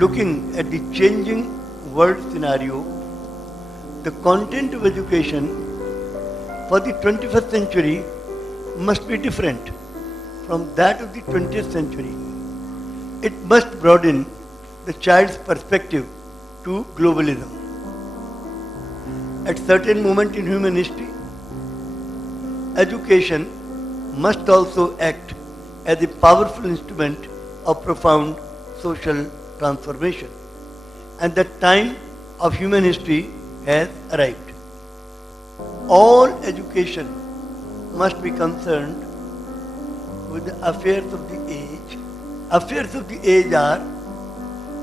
Looking at the changing world scenario, the content of education for the 21st century must be different from that of the 20th century. It must broaden the child's perspective to globalism. At certain moment in human history, education must also act as a powerful instrument of profound social transformation. And the time of human history has arrived. All education must be concerned with the affairs of the age. Affairs of the age are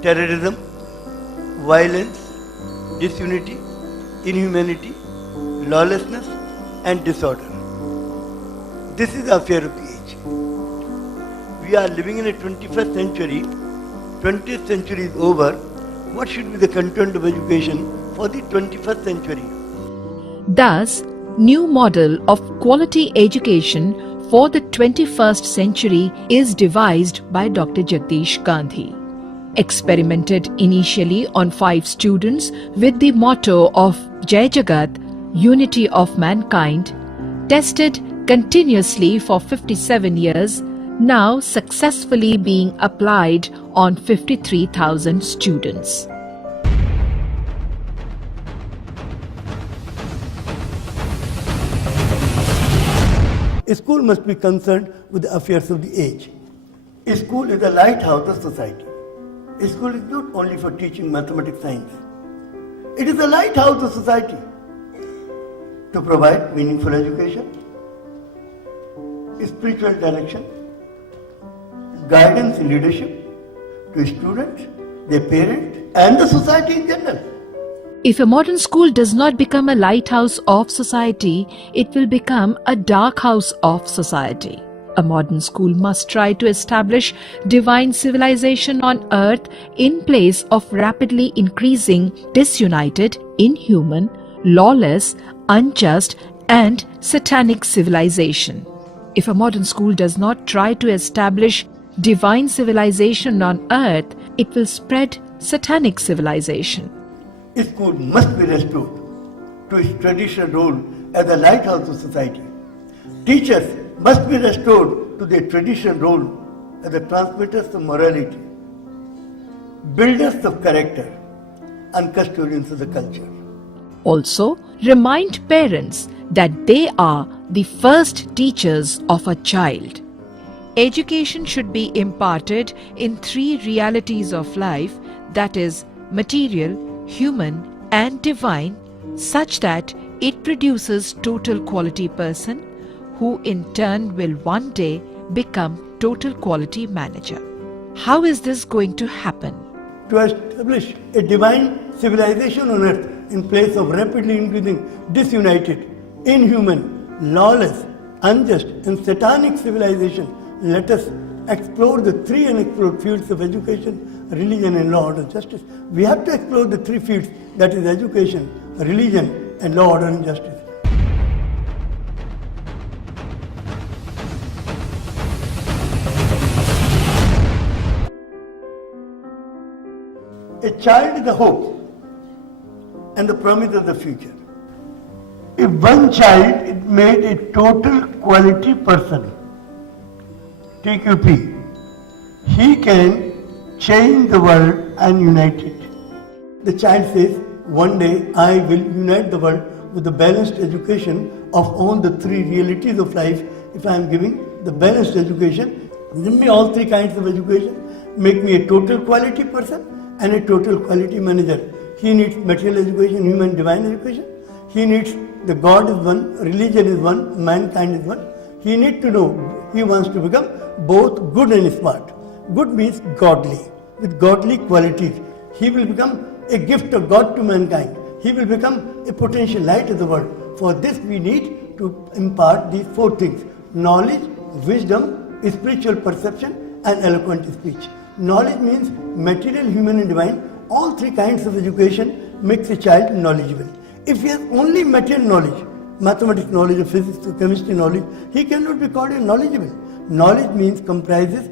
terrorism, violence, disunity, inhumanity, lawlessness and disorder. This is the affair of the age. We are living in a 21st century. 20th century is over. What should be the content of education for the 21st century? Thus, new model of quality education for the 21st century is devised by Dr. Jagdish Gandhi. Experimented initially on 5 students with the motto of Jai Jagat, Unity of Mankind, tested continuously for 57 years, now successfully being applied on 53,000 students. A school must be concerned with the affairs of the age. A school is the lighthouse of society. A school is not only for teaching mathematics, science. It is the lighthouse of society to provide meaningful education, spiritual direction, guidance and leadership to students, their parents, and the society in general. If a modern school does not become a lighthouse of society, it will become a dark house of society. A modern school must try to establish divine civilization on earth in place of rapidly increasing disunited, inhuman, lawless, unjust, and satanic civilization. If a modern school does not try to establish divine civilization on earth, it will spread satanic civilization. School must be restored to its traditional role as a lighthouse of society. Teachers must be restored to their traditional role as the transmitters of morality, builders of character, and custodians of the culture. Also, remind parents that they are the first teachers of a child. Education should be imparted in 3 realities of life, that is, material, human, and divine, such that it produces total quality person who in turn will one day become total quality manager. How is this going to happen? To establish a divine civilization on earth in place of rapidly increasing disunited, inhuman, lawless, unjust, and satanic civilization, let us explore the 3 unexplored fields of education, religion, and law, order, justice. We have to explore the 3 fields, that is education, religion, and law, order, and justice. A child is the hope and the promise of the future. If one child is made a total quality person, TQP, he can change the world and unite it. The child says, one day I will unite the world with the balanced education of all the 3 realities of life. If I am giving the balanced education, give me all 3 kinds of education, make me a total quality person and a total quality manager. He needs material education, human, divine education. He needs the God is one, religion is one, mankind is one. He needs to know, he wants to become both good and smart. Good means godly, with godly qualities. He will become a gift of God to mankind. He will become a potential light of the world. For this we need to impart these 4 things: knowledge, wisdom, spiritual perception, and eloquent speech. Knowledge means material, human, and divine. All 3 kinds of education makes a child knowledgeable. If he has only material knowledge, mathematics knowledge, or physics or chemistry knowledge, he cannot be called knowledgeable. Knowledge means comprises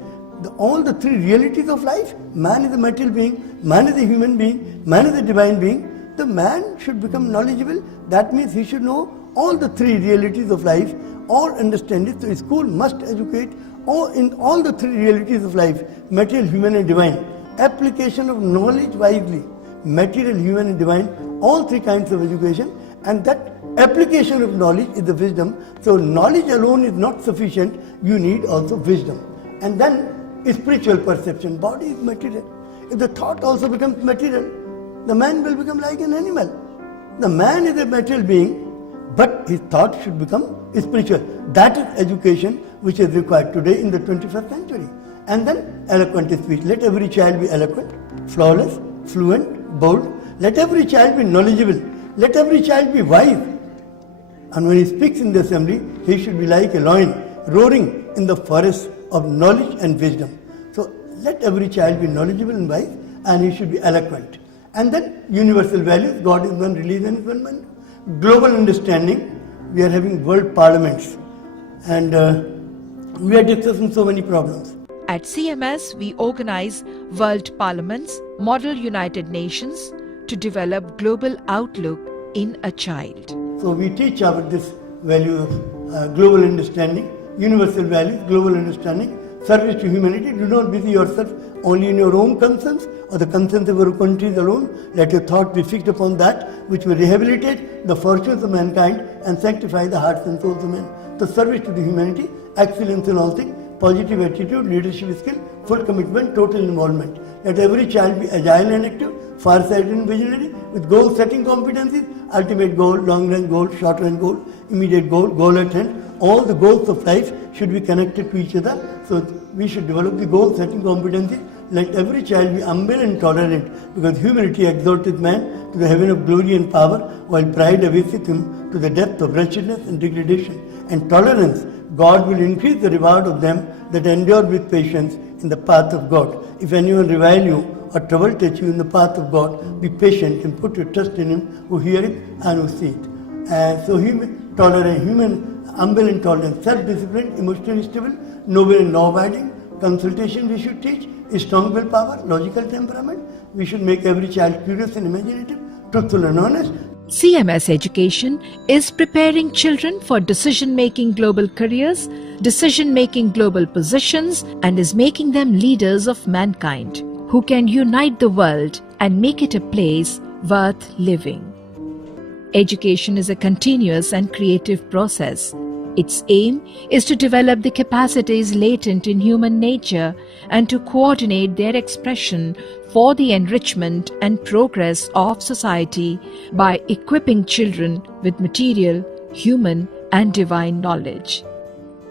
all the three realities of life. Man is a material being, man is a human being, man is a divine being. The man should become knowledgeable. That means he should know all the three realities of life or understand it. So school must educate in all the three realities of life, material, human and divine. Application of knowledge wisely, material, human and divine, all three kinds of education, and that application of knowledge is the wisdom. So knowledge alone is not sufficient, you need also wisdom. And then spiritual perception, body is material. If the thought also becomes material, the man will become like an animal. The man is a material being, but his thought should become spiritual. That is education which is required today in the 21st century. And then eloquent speech. Let every child be eloquent, flawless, fluent, bold. Let every child be knowledgeable. Let every child be wise. And when he speaks in the assembly, he should be like a lion roaring in the forest of knowledge and wisdom. So let every child be knowledgeable and wise, and he should be eloquent. And then universal values, God is one, religion is one man. Global understanding, we are having world parliaments, and we are discussing so many problems. At CMS, we organize world parliaments, model United Nations to develop global outlook in a child. So we teach about this value of global understanding, universal values, global understanding, service to humanity. Do not busy yourself only in your own concerns or the concerns of your countries alone. Let your thought be fixed upon that which will rehabilitate the fortunes of mankind and sanctify the hearts and souls of men. So service to the humanity, excellence in all things, positive attitude, leadership skill, full commitment, total involvement. Let every child be agile and active, far-sighted and visionary, with goal-setting competencies, ultimate goal, long-range goal, short-range goal, immediate goal, goal at hand. All the goals of life should be connected to each other. So we should develop the goal-setting competencies. Let every child be humble and tolerant, because humility exalteth man to the heaven of glory and power, while pride abaseth him to the depth of wretchedness and degradation. And tolerance, God will increase the reward of them that endure with patience in the path of God. If anyone revile you or trouble touch you in the path of God, be patient and put your trust in him who heareth and who seeth. So humble and tolerant, self-disciplined, emotionally stable, noble and law-abiding, consultation we should teach, strong willpower, logical temperament. We should make every child curious and imaginative, truthful and honest. CMS Education is preparing children for decision-making global careers, decision-making global positions, and is making them leaders of mankind who can unite the world and make it a place worth living. Education is a continuous and creative process. Its aim is to develop the capacities latent in human nature and to coordinate their expression for the enrichment and progress of society by equipping children with material, human, and divine knowledge.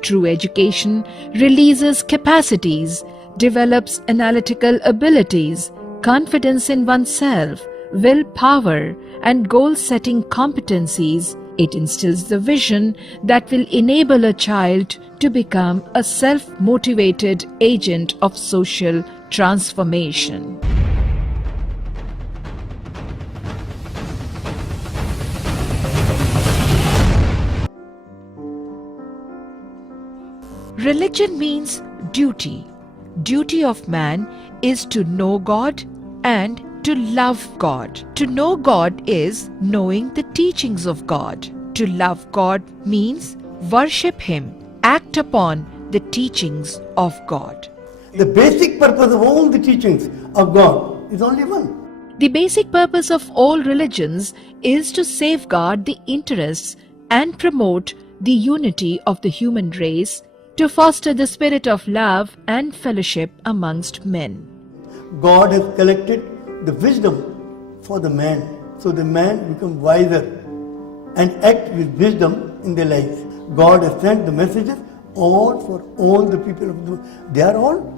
True education releases capacities, develops analytical abilities, confidence in oneself, willpower, and goal-setting competencies. It instills the vision that will enable a child to become a self-motivated agent of social transformation. Religion means duty. Duty of man is to know God and to love God. To know God is knowing the teachings of God. To love God means worship Him, act upon the teachings of God. The basic purpose of all the teachings of God is only one. The basic purpose of all religions is to safeguard the interests and promote the unity of the human race, to foster the spirit of love and fellowship amongst men. God has collected the wisdom for the man, so the man become wiser and act with wisdom in their lives. God has sent the messages all for all the people of the world. They are all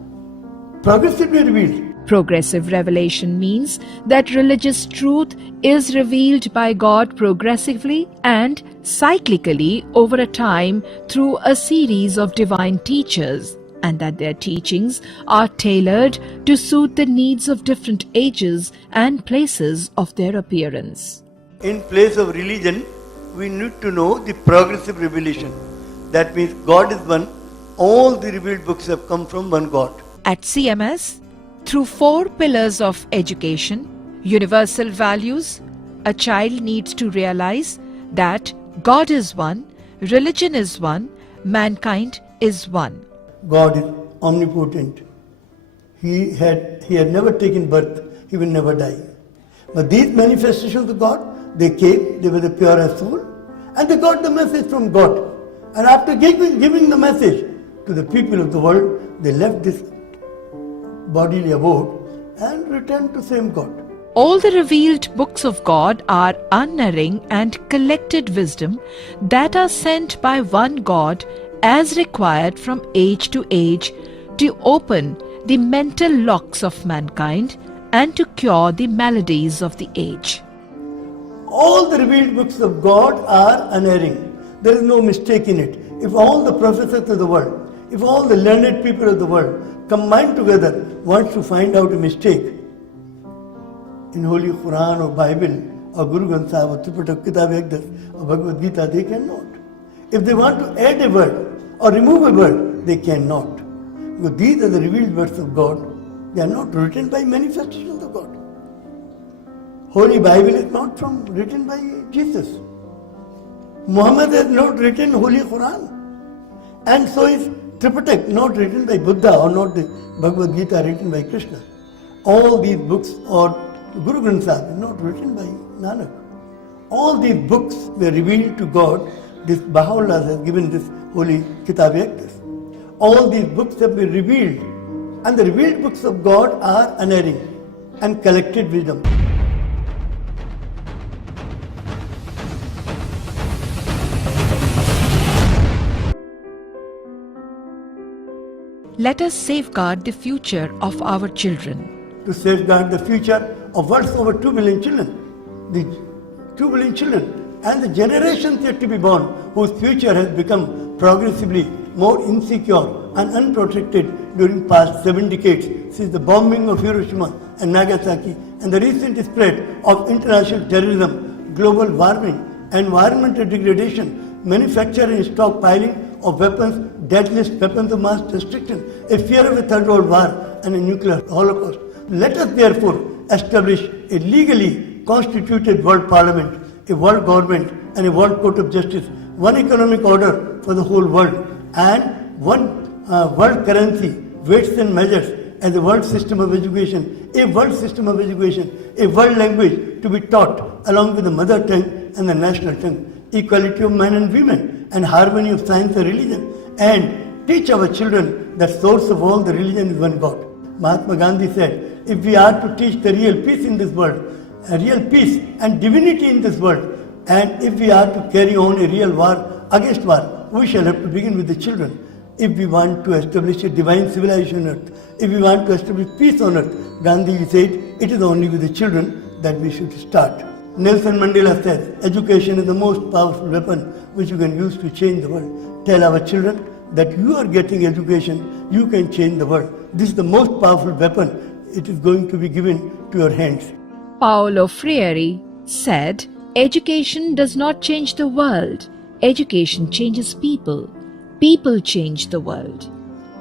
progressively revealed. Progressive revelation means that religious truth is revealed by God progressively and cyclically over a time through a series of divine teachers, and that their teachings are tailored to suit the needs of different ages and places of their appearance. In place of religion, we need to know the progressive revelation. That means God is one. All the revealed books have come from one God. At CMS, through 4 pillars of education, universal values, a child needs to realize that God is one, religion is one, mankind is one. God is omnipotent. He had never taken birth, he will never die. But these manifestations of God, they came, they were the purest soul, and they got the message from God. And after giving the message to the people of the world, they left this bodily abode and returned to same God. All the revealed books of God are unerring and collected wisdom that are sent by one God as required from age to age to open the mental locks of mankind and to cure the maladies of the age. All the revealed books of God are unerring. There is no mistake in it. If all the professors of the world, if all the learned people of the world combine together wants to find out a mistake in Holy Quran or Bible or Guru Granth Sahib or Tripatak Kitab Ekdas or Bhagavad Gita, they cannot. If they want to add a word or remove a word, they cannot. Because these are the revealed words of God. They are not written by manifestations of God. Holy Bible is not written by Jesus. Muhammad has not written Holy Quran. And so is Tripatak not written by Buddha or not the Bhagavad Gita written by Krishna. All these books or Guru Granth Sahib is not written by Nanak. All these books were revealed to God. This Baha'u'llah has given this Holy Kitab Ekdas. All these books have been revealed, and the revealed books of God are unerring and collected wisdom. Let us safeguard the future of our children. To safeguard the future of world's over 2 billion children, the 2 billion children and the generations yet to be born, whose future has become progressively more insecure and unprotected during past 7 decades since the bombing of Hiroshima and Nagasaki and the recent spread of international terrorism, global warming, environmental degradation, manufacturing and stockpiling of weapons, deadliest weapons of mass destruction, a fear of a third world war and a nuclear holocaust. Let us therefore establish a legally constituted world parliament, a world government and a world court of justice, one economic order for the whole world and one world currency, weights and measures as a world system of education, a world system of education, a world language to be taught along with the mother tongue and the national tongue, equality of men and women and harmony of science and religion, and teach our children that source of all the religion is one God. Mahatma Gandhi said, if we are to teach the real peace in this world, a real peace and divinity in this world, and if we are to carry on a real war against war, we shall have to begin with the children. If we want to establish a divine civilization on earth, if we want to establish peace on earth, Gandhi said, it is only with the children that we should start. Nelson Mandela says, education is the most powerful weapon which you can use to change the world. Tell our children that you are getting education, you can change the world. This is the most powerful weapon. It is going to be given to your hands. Paulo Freire said, education does not change the world. Education changes people. People change the world.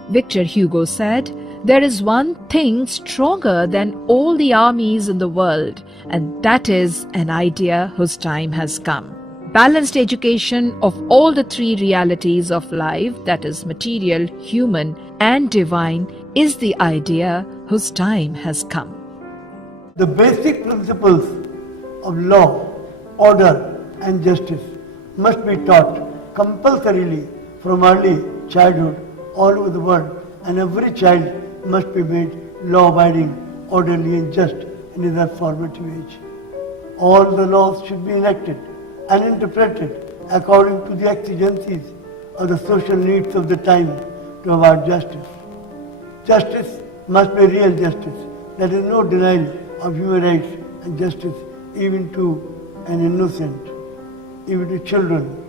Victor Hugo said, there is one thing stronger than all the armies in the world, and that is an idea whose time has come. Balanced education of all the 3 realities of life, that is material, human, and divine, is the idea whose time has come. The basic principles of law, order, and justice must be taught compulsorily from early childhood all over the world, and every child must be made law-abiding, orderly, and just in that formative age. All the laws should be enacted and interpreted according to the exigencies of the social needs of the time to avoid justice. Justice must be real justice. There is no denial of human rights and justice even to an innocent, even to children,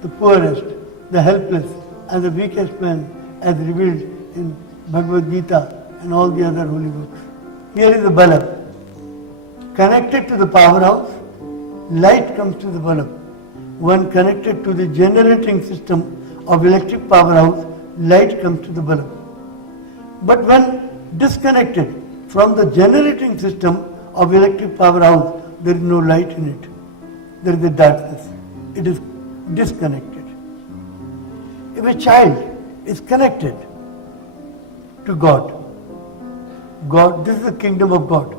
the poorest, the helpless, and the weakest man as revealed in Bhagavad Gita and all the other holy books. Here is the bulb. Connected to the powerhouse, light comes to the bulb. When connected to the generating system of electric powerhouse, light comes to the bulb. But when disconnected from the generating system of electric powerhouse, there is no light in it. There is a darkness. It is disconnected. If a child is connected to God, this is the kingdom of God,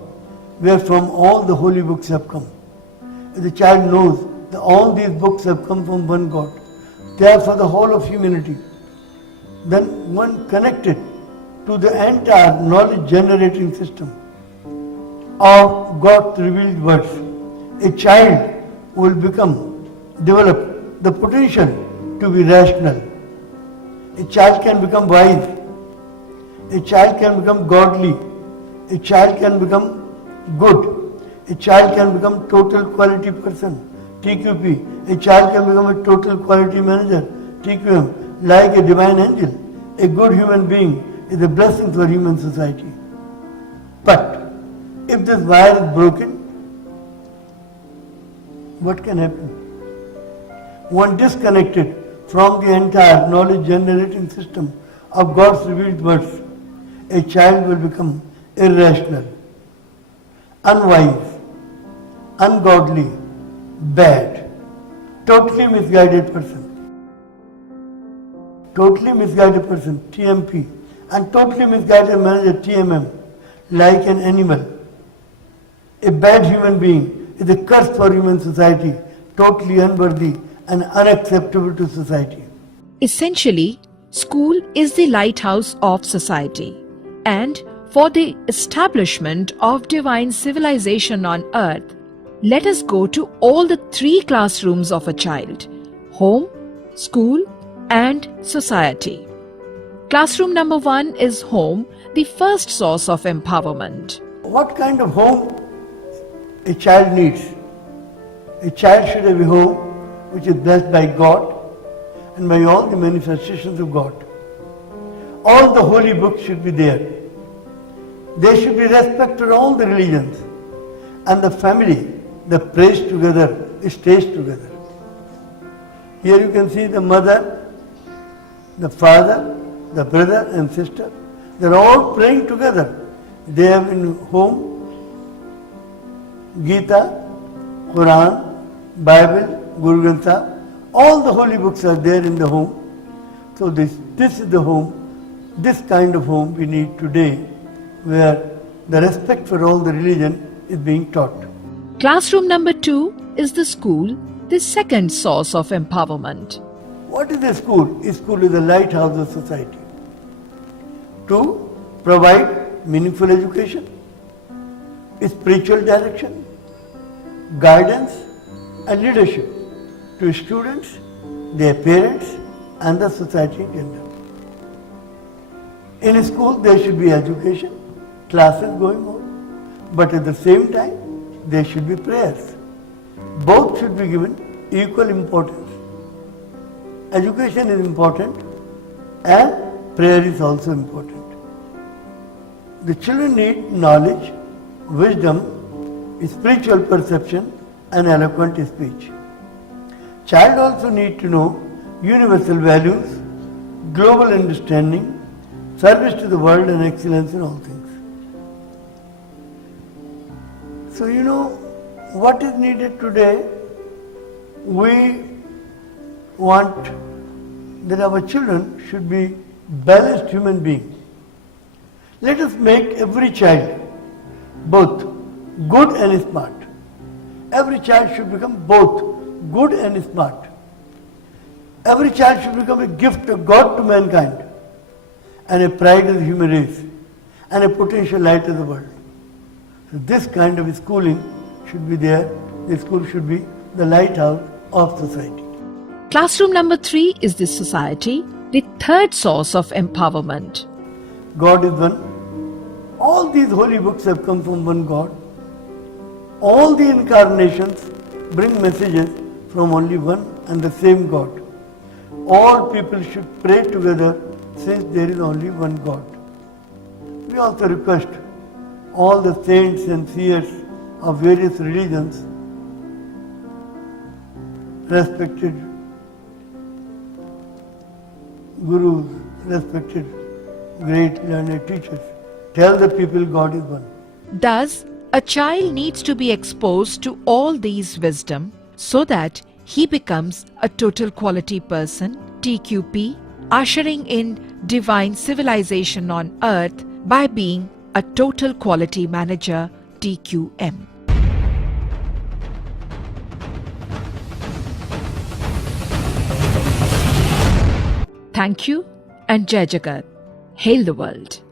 where from all the holy books have come. If the child knows that all these books have come from one God, they are for the whole of humanity, then one connected to the entire knowledge generating system of God's revealed words, a child will develop the potential to be rational. A child can become wise. A child can become godly. A child can become good. A child can become total quality person, TQP. A child can become a total quality manager, TQM, like a divine angel. A good human being is a blessing for human society. But if this wire is broken, what can happen? One disconnected from the entire knowledge generating system of God's revealed words, a child will become irrational, unwise, ungodly, bad, totally misguided person. Totally misguided person, TMP, and totally misguided manager, TMM, like an animal. A bad human being is a curse for human society, totally unworthy and unacceptable to society. Essentially, school is the lighthouse of society, and for the establishment of divine civilization on earth, let us go to all the three classrooms of a child: home, school, and society. Classroom number 1 is home, the first source of empowerment. What kind of home a child needs? A child should have a home which is blessed by God and by all the manifestations of God. All the holy books should be there. There should be respect for all the religions, and the family that prays together stays together. Here you can see the mother, the father, the brother and sister. They are all praying together. They have in home Gita, Quran, Bible, Guru Granth Sahib. All the holy books are there in the home. So this is the home, this kind of home we need today, where the respect for all the religion is being taught. Classroom number 2 is the school, the second source of empowerment. What is a school? A school is the lighthouse of society. To provide meaningful education, spiritual direction, guidance and leadership to students, their parents and the society in general. In a school there should be education, classes going on, but at the same time there should be prayers. Both should be given equal importance. Education is important and prayer is also important. The children need knowledge, wisdom, spiritual perception and eloquent speech. Child also need to know universal values, global understanding, service to the world and excellence in all things. So what is needed today? We want that our children should be balanced human beings. Let us make every child both good and smart. Every child should become both good and smart. Every child should become a gift of God to mankind and a pride of the human race and a potential light of the world. So this kind of schooling should be there. The school should be the lighthouse of society. Classroom number 3 is the society, the third source of empowerment. God is one. All these holy books have come from one God. All the incarnations bring messages from only one and the same God. All people should pray together since there is only one God. We also request all the saints and seers of various religions, respected gurus, respected great learned teachers. Tell the people God is one. Thus, a child needs to be exposed to all these wisdom so that he becomes a total quality person, TQP, ushering in divine civilization on earth by being a total quality manager, TQM. Thank you and Jai Jagat. Hail the world.